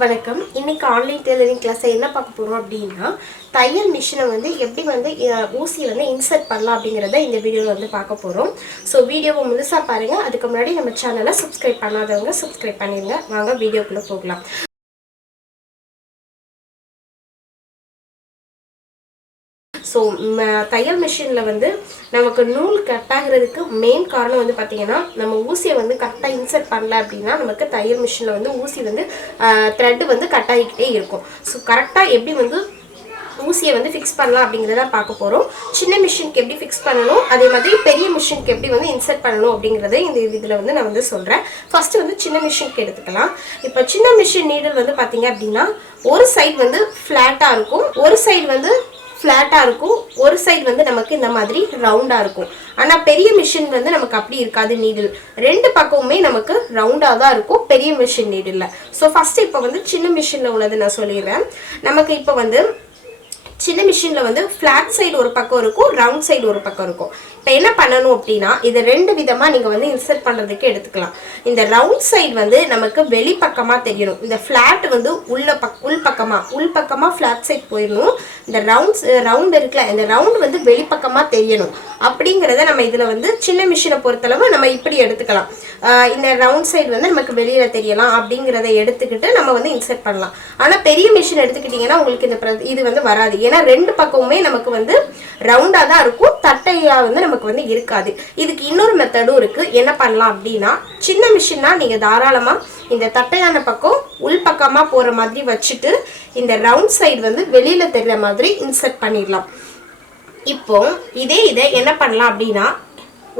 வணக்கம். இன்னைக்கு online tailoring class என்ன பார்க்க போறோம் அப்படின்னா தையல் மிஷினை வந்து எப்படி வந்து ஊசி வந்து இன்சர்ட் பண்ணலாம் அப்படிங்கிறத இந்த வீடியோவில் வந்து பார்க்க போகிறோம். ஸோ வீடியோவை முழுசாக பாருங்கள். அதுக்கு முன்னாடி நம்ம சேனலை சப்ஸ்கிரைப் பண்ணாதவங்க சப்ஸ்கிரைப் பண்ணிடுங்க. வாங்க வீடியோக்குள்ளே போகலாம். ஸோ தையல் மிஷினில் வந்து நமக்கு நூல் கட் ஆகிறதுக்கு மெயின் காரணம் வந்து பார்த்திங்கன்னா நம்ம ஊசியை வந்து கரெக்டாக இன்சர்ட் பண்ணல அப்படின்னா நமக்கு தையல் மிஷினில் வந்து ஊசி வந்து த்ரெட்டு வந்து கட் ஆகிக்கிட்டே இருக்கும். ஸோ கரெக்டாக எப்படி வந்து ஊசியை வந்து ஃபிக்ஸ் பண்ணலாம் அப்படிங்கிறத பார்க்க போகிறோம். சின்ன மிஷினுக்கு எப்படி ஃபிக்ஸ் பண்ணணும், அதே மாதிரி பெரிய மிஷினுக்கு எப்படி வந்து இன்சர்ட் பண்ணணும் அப்படிங்கிறத இந்த இதில் வந்து நான் வந்து சொல்கிறேன். ஃபஸ்ட்டு வந்து சின்ன மிஷினுக்கு எடுத்துக்கலாம். இப்போ சின்ன மிஷின் நீடில் வந்து பார்த்திங்க அப்படின்னா ஒரு சைடு வந்து ஃப்ளாட்டாக இருக்கும், ஒரு சைடு வந்து ஃப்ளாட்டாக இருக்கும், ஒரு சைடு வந்து நமக்கு இந்த மாதிரி ரவுண்டாக இருக்கும். ஆனால் பெரிய மிஷின் வந்து நமக்கு அப்படி இருக்காது. நீடில் ரெண்டு பக்கமுமே நமக்கு ரவுண்டாக தான் இருக்கும் பெரிய மிஷின் நீடில். ஸோ ஃபஸ்ட்டு இப்போ வந்து சின்ன மிஷினில் உள்ளது நான் சொல்லிடுறேன். நமக்கு இப்போ வந்து சின்ன மிஷினில் வந்து ஃப்ளாட் சைடு ஒரு பக்கம் இருக்கும், ரவுண்ட் சைடு ஒரு பக்கம் இருக்கும். இப்போ என்ன பண்ணணும் அப்படின்னா இதை ரெண்டு விதமாக நீங்கள் வந்து இன்சர்ட் பண்ணுறதுக்கு எடுத்துக்கலாம். இந்த ரவுண்ட் சைடு வந்து நமக்கு வெளிப்பக்கமாக தெரியணும். இந்த ஃப்ளாட் வந்து உள்பக்கமாக ஃப்ளாட் சைடு போயிடணும். இந்த ரவுண்ட் இருக்குல்ல, இந்த ரவுண்ட் வந்து வெளிப்பக்கமாக தெரியணும். அப்படிங்கிறத நம்ம இதில் வந்து சின்ன மிஷினை பொறுத்தளவு நம்ம இப்படி எடுத்துக்கலாம். இந்த ரவுண்ட் சைடு வந்து நமக்கு வெளியில் தெரியலாம் அப்படிங்கிறத எடுத்துக்கிட்டு நம்ம வந்து இன்சர்ட் பண்ணலாம். ஆனால் பெரிய மிஷின் எடுத்துக்கிட்டிங்கன்னா உங்களுக்கு இது வந்து வராது. ஏன்னா ரெண்டு பக்கமுமே நமக்கு வந்து ரவுண்டாக தான் இருக்கும், தட்டையாக வந்து நமக்கு வந்து இருக்காது. இதுக்கு இன்னொரு மெத்தடும் இருக்குது. என்ன பண்ணலாம் அப்படின்னா சின்ன மிஷின்னா நீங்கள் தாராளமாக இந்த தட்டையான பக்கம் உள்பக்கமாக போகிற மாதிரி வச்சுட்டு இந்த ரவுண்ட் சைடு வந்து வெளியில் தெரிகிற மாதிரி இன்சர்ட் பண்ணிடலாம். இப்போ இதை என்ன பண்ணலாம் அப்படின்னா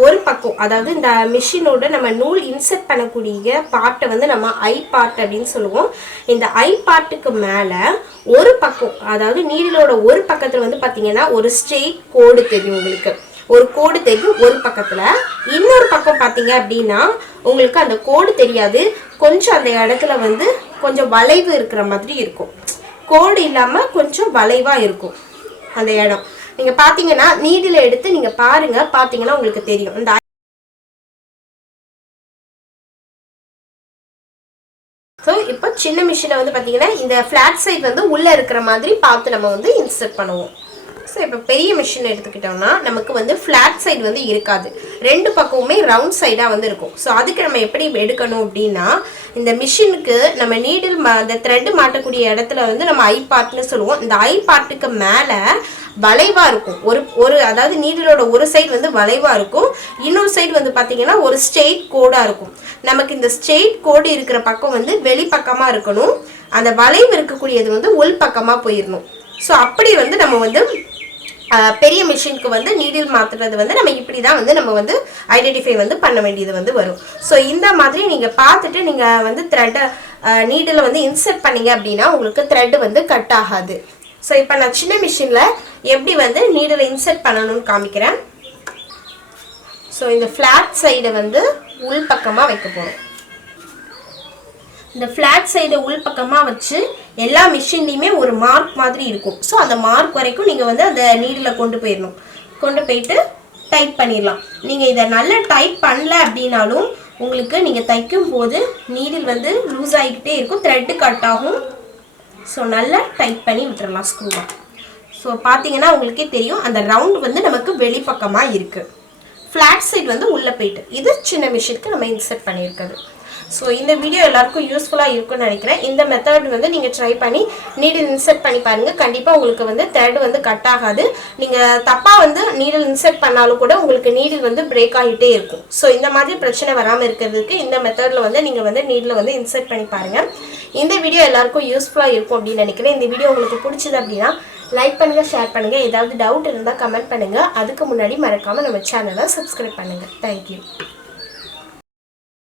ஒரு பக்கம், அதாவது இந்த மிஷினோட நம்ம நூல் இன்சர்ட் பண்ணக்கூடிய பார்ட்டை வந்து நம்ம ஐ பார்ட் அப்படின்னு சொல்லுவோம். இந்த ஐ பார்ட்டுக்கு மேலே ஒரு பக்கம், அதாவது நீடிலோட ஒரு பக்கத்தில் வந்து பார்த்தீங்கன்னா ஒரு ஸ்ட்ரெயிட் கோடு தெரியும். உங்களுக்கு ஒரு கோடு தெரியும் ஒரு பக்கத்தில். இன்னொரு பக்கம் பார்த்தீங்க அப்படின்னா உங்களுக்கு அந்த கோடு தெரியாது, கொஞ்சம் அந்த இடத்துல வந்து கொஞ்சம் வளைவு இருக்கிற மாதிரி இருக்கும். கோடு இல்லாமல் கொஞ்சம் வளைவாக இருக்கும் அந்த இடம். நீங்கள் பார்த்தீங்கன்னா நீடில் எடுத்து நீங்கள் பார்த்தீங்கன்னா உங்களுக்கு தெரியும். இந்த ஸோ இப்போ சின்ன மிஷினை வந்து பார்த்தீங்கன்னா இந்த ஃப்ளாட் சைட் வந்து உள்ளே இருக்கிற மாதிரி பார்த்து நம்ம வந்து இன்சர்ட் பண்ணுவோம். ஸோ இப்போ பெரிய மிஷின் எடுத்துக்கிட்டோம்னா நமக்கு வந்து ஃப்ளாட் சைடு வந்து இருக்காது, ரெண்டு பக்கமுமே ரவுண்ட் சைடாக வந்து இருக்கும். ஸோ அதுக்கு நம்ம எப்படி எடுக்கணும் அப்படின்னா இந்த மிஷினுக்கு நம்ம நீடில் அந்த த்ரெட்டு மாட்டக்கூடிய இடத்துல வந்து நம்ம ஐ பார்ட்னு சொல்லுவோம். இந்த ஐ பார்ட்டுக்கு மேலே வளைவாக இருக்கும். அதாவது நீடிலோட ஒரு சைடு வந்து வளைவாக இருக்கும், இன்னொரு சைடு வந்து பார்த்தீங்கன்னா ஒரு ஸ்ட்ரெயிட் கோடாக இருக்கும். நமக்கு இந்த ஸ்ட்ரெயிட் கோடு இருக்கிற பக்கம் வந்து வெளிப்பக்கமாக இருக்கணும், அந்த வளைவு இருக்கக்கூடியது வந்து உள் பக்கமாக போயிடணும். ஸோ அப்படி வந்து நம்ம வந்து பெரிய மிஷினுக்கு வந்து நீடில் மாற்றுறது வந்து நம்ம இப்படி தான் வந்து நம்ம வந்து ஐடென்டிஃபை வந்து பண்ண வேண்டியது வந்து வரும். ஸோ இந்த மாதிரி நீங்கள் பார்த்துட்டு நீங்கள் வந்து த்ரெட்டை நீடில் வந்து இன்சர்ட் பண்ணீங்க அப்படின்னா உங்களுக்கு த்ரெட்டு வந்து கட் ஆகாது. ஸோ இப்போ நான் சின்ன மிஷினில் எப்படி வந்து நீடில் இன்சர்ட் பண்ணணும்னு காமிக்கிறேன். ஸோ இந்த ஃப்ளாட் சைடை வந்து உள் பக்கமாக வைக்க போகிறோம். இந்த ஃப்ளாட் சைடை உள் பக்கமாக வச்சு எல்லா மிஷின்லையுமே ஒரு மார்க் மாதிரி இருக்கும். ஸோ அந்த மார்க் வரைக்கும் நீங்கள் வந்து அந்த நீடில் கொண்டு போயிட்டு டைட் பண்ணிடலாம். நீங்கள் இதை நல்லா டைட் பண்ணல அப்படின்னாலும் உங்களுக்கு நீங்கள் தைக்கும் போது நீடில் வந்து லூஸ் ஆகிக்கிட்டே இருக்கும், த்ரெட்டு கட் ஆகும். ஸோ நல்லா டைட் பண்ணி விட்டுறலாம் ஸ்க்ரூவாக. ஸோ பார்த்தீங்கன்னா உங்களுக்கே தெரியும் அந்த ரவுண்ட் வந்து நமக்கு வெளிப்பக்கமாக இருக்குது, ஃப்ளாட் சைடு வந்து உள்ளே போயிட்டு. இது சின்ன மிஷினுக்கு நம்ம இன்சர்ட் பண்ணியிருக்கிறது. ஸோ இந்த வீடியோ எல்லாருக்கும் யூஸ்ஃபுல்லாக இருக்கும்னு நினைக்கிறேன். இந்த மெத்தட் வந்து நீங்கள் ட்ரை பண்ணி நீடில் இன்சர்ட் பண்ணி பாருங்கள். கண்டிப்பாக உங்களுக்கு வந்து த்ரெட் வந்து கட் ஆகாது. நீங்கள் தப்பாக வந்து நீடில் இன்சர்ட் பண்ணாலும் கூட உங்களுக்கு நீடில் வந்து பிரேக் ஆகிட்டே இருக்கும். ஸோ இந்த மாதிரி பிரச்சனை வராமல் இருக்கிறதுக்கு இந்த மெத்தடில் வந்து நீங்கள் வந்து நீடில் வந்து இன்சர்ட் பண்ணி பாருங்கள். இந்த வீடியோ எல்லாருக்கும் யூஸ்ஃபுல்லாக இருக்கும் அப்படின்னு நினைக்கிறேன். இந்த வீடியோ உங்களுக்கு பிடிச்சது அப்படின்னா லைக் பண்ணுங்கள், ஷேர் பண்ணுங்கள். ஏதாவது டவுட் இருந்தால் கமெண்ட் பண்ணுங்கள். அதுக்கு முன்னாடி மறக்காமல் நம்ம சேனலை சப்ஸ்கிரைப் பண்ணுங்கள். தேங்க்யூ.